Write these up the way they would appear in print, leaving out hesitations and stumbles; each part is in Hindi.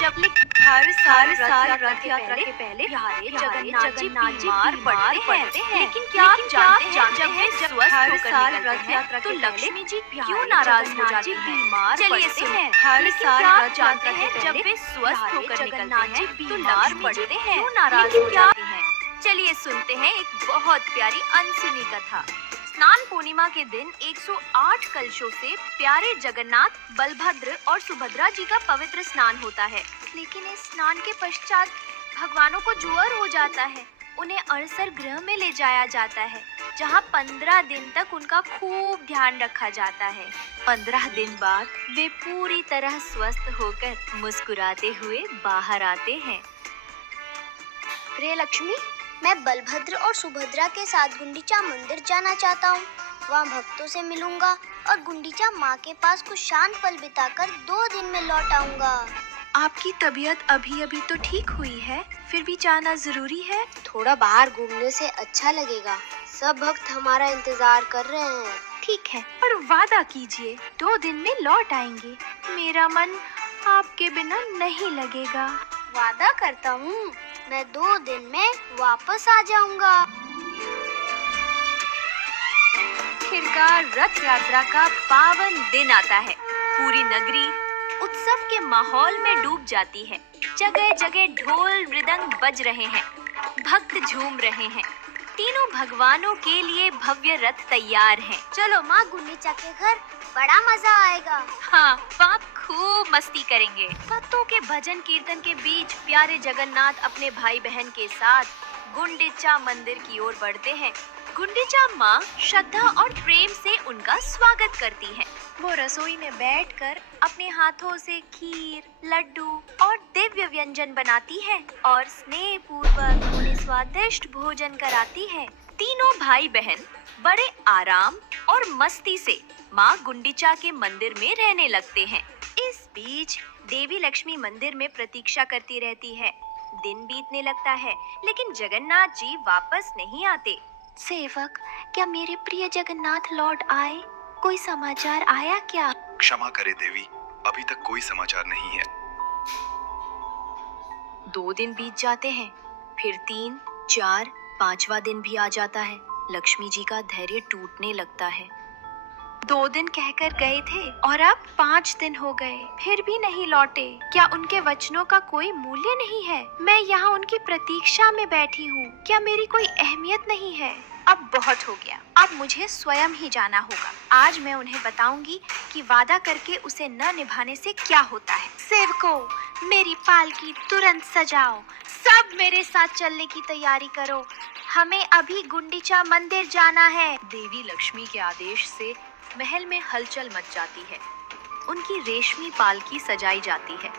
जब हर साल रथ यात्रा के पहले जगन्नाथ जी बीमार पड़ते हैं। लेकिन क्या आप जानते हैं जब वे स्वस्थ होकर निकलते हैं तो लक्ष्मी जी क्यों नाराज हो जाती हैं? चलिए सुनते हैं। हर साल रथ यात्रा के पहले जब वे स्वस्थ होकर निकलते हैं तो लक्ष्मी जी क्यों नाराज हो जाती हैं? चलिए सुनते हैं एक बहुत प्यारी अनसुनी कथा। स्नान पूर्णिमा के दिन 108 कलशों से प्यारे जगन्नाथ, बलभद्र और सुभद्रा जी का पवित्र स्नान होता है। लेकिन इस स्नान के पश्चात भगवानों को ज्वर हो जाता है। उन्हें अड़सर गृह में ले जाया जाता है, जहां 15 दिन तक उनका खूब ध्यान रखा जाता है। 15 दिन बाद वे पूरी तरह स्वस्थ होकर मुस्कुराते हुए बाहर आते हैं। प्रिय लक्ष्मी, मैं बलभद्र और सुभद्रा के साथ गुंडीचा मंदिर जाना चाहता हूँ। वहाँ भक्तों से मिलूंगा और गुंडीचा माँ के पास कुछ शांत पल बिताकर 2 दिन में लौट आऊंगा। आपकी तबीयत अभी अभी तो ठीक हुई है, फिर भी जाना जरूरी है। थोड़ा बाहर घूमने से अच्छा लगेगा। सब भक्त हमारा इंतजार कर रहे हैं। ठीक है, पर वादा कीजिए 2 दिन में लौट आएंगे। मेरा मन आपके बिना नहीं लगेगा। वादा करता हूँ, मैं 2 दिन में वापस आ जाऊंगा। आखिरकार रथ यात्रा का पावन दिन आता है। पूरी नगरी उत्सव के माहौल में डूब जाती है। जगह जगह ढोल मृदंग बज रहे हैं, भक्त झूम रहे हैं। तीनों भगवानों के लिए भव्य रथ तैयार हैं। चलो माँ गुंडीचा के घर, बड़ा मजा आएगा। हाँ, आप खूब मस्ती करेंगे। भक्तों के भजन कीर्तन के बीच प्यारे जगन्नाथ अपने भाई बहन के साथ गुंडीचा मंदिर की ओर बढ़ते हैं। गुंडीचा माँ श्रद्धा और प्रेम से उनका स्वागत करती है। वो रसोई में बैठकर अपने हाथों से खीर, लड्डू और दिव्य व्यंजन बनाती है और स्नेह पूर्वक उन्हें स्वादिष्ट भोजन कराती है। तीनों भाई बहन बड़े आराम और मस्ती से माँ गुंडीचा के मंदिर में रहने लगते हैं। इस बीच देवी लक्ष्मी मंदिर में प्रतीक्षा करती रहती है। दिन बीतने लगता है, लेकिन जगन्नाथ जी वापस नहीं आते। सेवक, क्या मेरे प्रिय जगन्नाथ लौट आए? कोई समाचार आया क्या? क्षमा करे देवी, अभी तक कोई समाचार नहीं है। 2 दिन बीत जाते हैं, फिर 3, 4, 5वां दिन भी आ जाता है। लक्ष्मी जी का धैर्य टूटने लगता है। 2 दिन कहकर गए थे और अब 5 दिन हो गए, फिर भी नहीं लौटे। क्या उनके वचनों का कोई मूल्य नहीं है? मैं यहाँ उनकी प्रतीक्षा में बैठी हूँ। क्या मेरी कोई अहमियत नहीं है? अब बहुत हो गया, अब मुझे स्वयं ही जाना होगा। आज मैं उन्हें बताऊंगी कि वादा करके उसे न निभाने से क्या होता है। सेवकों, मेरी पालकी तुरंत सजाओ। सब मेरे साथ चलने की तैयारी करो। हमें अभी गुंडीचा मंदिर जाना है। देवी लक्ष्मी के आदेश से महल में हलचल मच जाती है। उनकी रेशमी पालकी सजाई जाती है।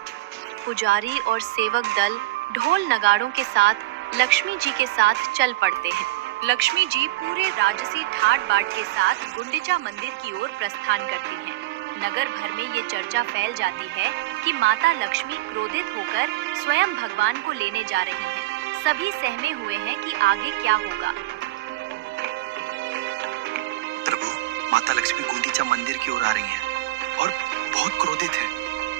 पुजारी और सेवक दल ढोल नगाड़ों के साथ लक्ष्मी जी के साथ चल पड़ते हैं। लक्ष्मी जी पूरे राजसी ठाट बाट के साथ गुंडीचा मंदिर की ओर प्रस्थान करती हैं। नगर भर में ये चर्चा फैल जाती है कि माता लक्ष्मी क्रोधित होकर स्वयं भगवान को लेने जा रही हैं। सभी सहमे हुए हैं कि आगे क्या होगा। प्रभु, माता लक्ष्मी गुंडीचा मंदिर की ओर आ रही हैं और बहुत क्रोधित हैं।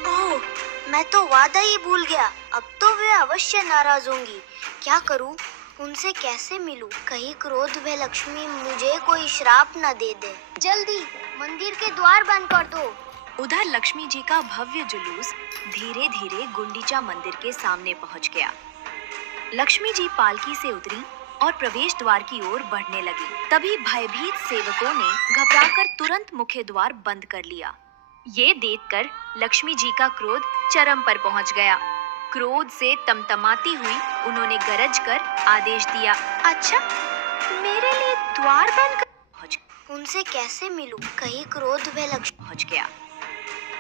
ओह, मैं तो वादा ही भूल गया। अब तो वे अवश्य नाराज होंगी। क्या करूं? उनसे कैसे मिलूं? कहीं क्रोध में लक्ष्मी मुझे कोई श्राप न दे दे। जल्दी मंदिर के द्वार बंद कर दो। उधर लक्ष्मी जी का भव्य जुलूस धीरे धीरे गुंडीचा मंदिर के सामने पहुंच गया। लक्ष्मी जी पालकी से उतरी और प्रवेश द्वार की ओर बढ़ने लगी। तभी भयभीत सेवकों ने घबराकर तुरंत मुख्य द्वार बंद कर लिया। ये देखकर लक्ष्मी जी का क्रोध चरम पर पहुंच गया। क्रोध से तमतमाती हुई उन्होंने गरज कर आदेश दिया, अच्छा, मेरे लिए द्वार बंद कर। उनसे कैसे मिलूं? कहीं क्रोध में लक्ष्मी पहुंच गया।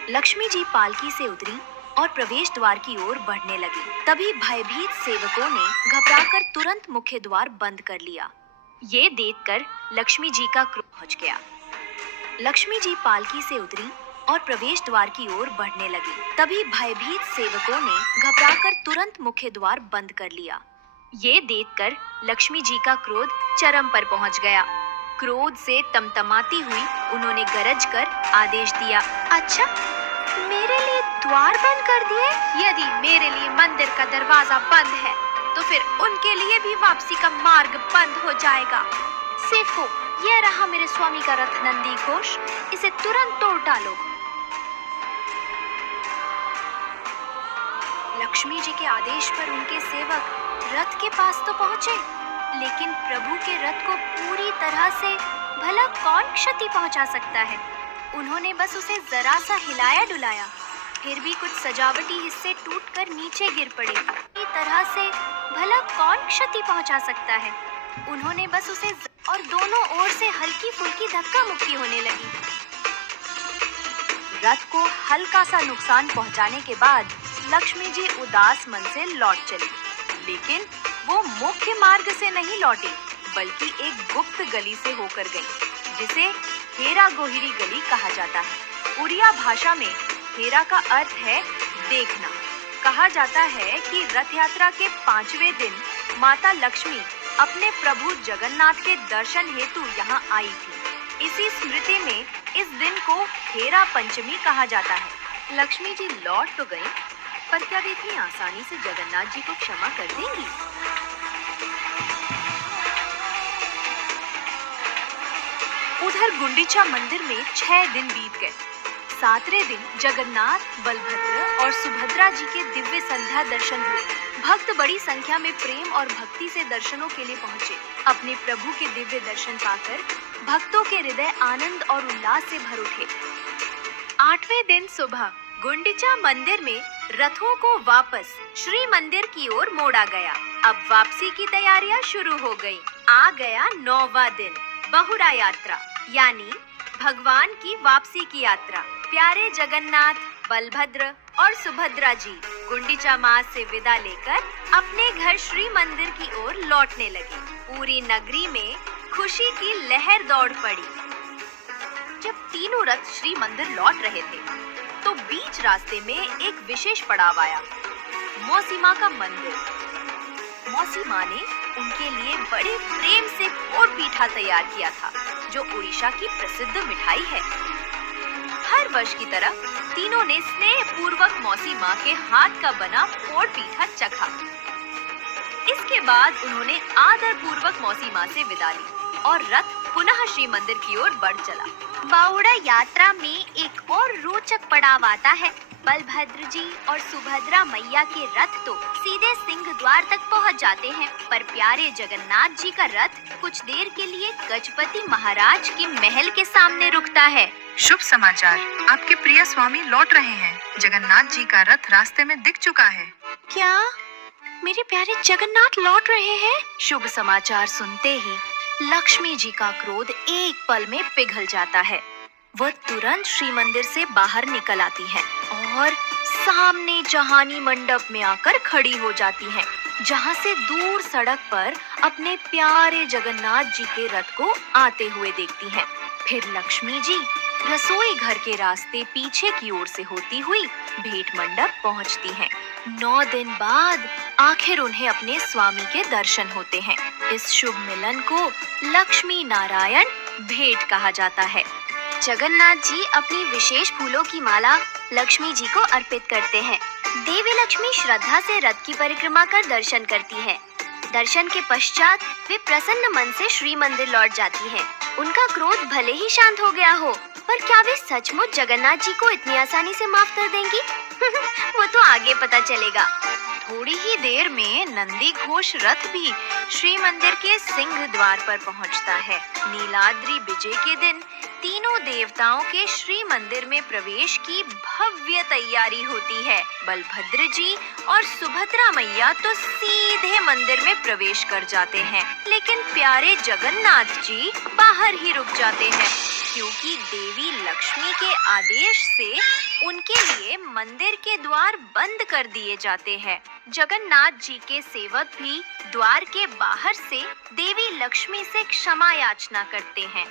लक्ष्मी जी पालकी से उतरी और प्रवेश द्वार की ओर बढ़ने लगी। तभी भयभीत सेवकों ने घबराकर तुरंत मुख्य द्वार बंद कर लिया। ये देखकर लक्ष्मी जी का क्रोध पहुंच गया। लक्ष्मी जी पालकी से उतरी और प्रवेश द्वार की ओर बढ़ने लगी। तभी भयभीत सेवकों ने घबराकर तुरंत मुख्य द्वार बंद कर लिया। ये देखकर लक्ष्मी जी का क्रोध चरम पर पहुंच गया। क्रोध से तमतमाती हुई उन्होंने गरज कर आदेश दिया, अच्छा, मेरे लिए द्वार बंद कर दिए? यदि मेरे लिए मंदिर का दरवाजा बंद है, तो फिर उनके लिए भी वापसी का मार्ग बंद हो जाएगा। सेठो, यह रहा मेरे स्वामी का रथ नंदी घोष, इसे तुरंत तोड़ डालो। लक्ष्मी जी के आदेश पर उनके सेवक रथ के पास तो पहुँचे, लेकिन प्रभु के रथ को पूरी तरह से भला कौन क्षति पहुँचा सकता है। उन्होंने बस उसे जरा सा हिलाया डुलाया, फिर भी कुछ सजावटी हिस्से टूटकर नीचे गिर पड़े। पूरी तरह से भला कौन क्षति पहुँचा सकता है। उन्होंने बस उसे और दोनों ओर से हल्की फुल्की धक्का मुक्की होने लगी। रथ को हल्का सा नुकसान पहुंचाने के बाद लक्ष्मी जी उदास मन से लौट चली, लेकिन वो मुख्य मार्ग से नहीं लौटी, बल्कि एक गुप्त गली से होकर गई, जिसे हेरा गोहिरी गली कहा जाता है। उड़िया भाषा में हेरा का अर्थ है देखना। कहा जाता है कि रथ यात्रा के 5वें दिन माता लक्ष्मी अपने प्रभु जगन्नाथ के दर्शन हेतु यहाँ आई थी। इसी स्मृति में इस दिन को हेरा पंचमी कहा जाता है। लक्ष्मी जी लौट तो गई, पर क्या वे इतनी आसानी से जगन्नाथ जी को क्षमा कर देंगी? उधर गुंडीचा मंदिर में 6 दिन बीत गए। 7वें दिन जगन्नाथ, बलभद्र और सुभद्रा जी के दिव्य संध्या दर्शन हुए। भक्त बड़ी संख्या में प्रेम और भक्ति से दर्शनों के लिए पहुँचे। अपने प्रभु के दिव्य दर्शन पाकर भक्तों के हृदय आनंद और उल्लास से भर उठे। 8वें दिन सुबह गुंडीचा मंदिर में रथों को वापस श्री मंदिर की ओर मोड़ा गया। अब वापसी की तैयारियां शुरू हो गयी। आ गया 9वां दिन, बहुरा यात्रा, यानी भगवान की वापसी की यात्रा। प्यारे जगन्नाथ, बलभद्र और सुभद्रा जी गुंडीचा मास से विदा लेकर अपने घर श्री मंदिर की ओर लौटने लगे। पूरी नगरी में खुशी की लहर दौड़ पड़ी। जब तीनों रथ श्री मंदिर लौट रहे थे, तो बीच रास्ते में एक विशेष पड़ाव आया, मौसी माँ का मंदिर। मौसी माँ ने उनके लिए बड़े प्रेम से पोड़ पीठा तैयार किया था, जो उड़ीसा की प्रसिद्ध मिठाई है। हर वर्ष की तरह तीनों ने स्नेह पूर्वक मौसी माँ के हाथ का बना पोड़ पीठा चखा। इसके बाद उन्होंने आदर पूर्वक मौसी माँ से विदा ली और रथ पुनः श्री मंदिर की ओर बढ़ चला। बावड़ा यात्रा में एक और रोचक पड़ाव आता है। बलभद्र जी और सुभद्रा मैया के रथ तो सीधे सिंह द्वार तक पहुंच जाते हैं, पर प्यारे जगन्नाथ जी का रथ कुछ देर के लिए गजपति महाराज के महल के सामने रुकता है। शुभ समाचार, आपके प्रिय स्वामी लौट रहे हैं। जगन्नाथ जी का रथ रास्ते में दिख चुका है। क्या मेरे प्यारे जगन्नाथ लौट रहे हैं? शुभ समाचार सुनते ही लक्ष्मी जी का क्रोध एक पल में पिघल जाता है। वह तुरंत श्री मंदिर से बाहर निकल आती हैं और सामने जहानी मंडप में आकर खड़ी हो जाती हैं, जहां से दूर सड़क पर अपने प्यारे जगन्नाथ जी के रथ को आते हुए देखती हैं। फिर लक्ष्मी जी रसोई घर के रास्ते पीछे की ओर से होती हुई भेंट मंडप पहुंचती हैं। 9 दिन बाद आखिर उन्हें अपने स्वामी के दर्शन होते हैं। इस शुभ मिलन को लक्ष्मी नारायण भेंट कहा जाता है। जगन्नाथ जी अपनी विशेष फूलों की माला लक्ष्मी जी को अर्पित करते हैं। देवी लक्ष्मी श्रद्धा से रथ की परिक्रमा कर दर्शन करती है। दर्शन के पश्चात वे प्रसन्न मन से श्री मंदिर लौट जाती हैं। उनका क्रोध भले ही शांत हो गया हो, पर क्या वे सचमुच जगन्नाथ जी को इतनी आसानी से माफ कर देंगी? वो तो आगे पता चलेगा। थोड़ी ही देर में नंदी घोष रथ भी श्री मंदिर के सिंह द्वार पर पहुंचता है। नीलाद्रि विजय के दिन तीनों देवताओं के श्री मंदिर में प्रवेश की भव्य तैयारी होती है। बलभद्र जी और सुभद्रा मैया तो सीधे मंदिर में प्रवेश कर जाते हैं, लेकिन प्यारे जगन्नाथ जी बाहर ही रुक जाते हैं, क्योंकि देवी लक्ष्मी के आदेश से उनके लिए मंदिर के द्वार बंद कर दिए जाते हैं। जगन्नाथ जी के सेवक भी द्वार के बाहर से देवी लक्ष्मी से क्षमा याचना करते हैं।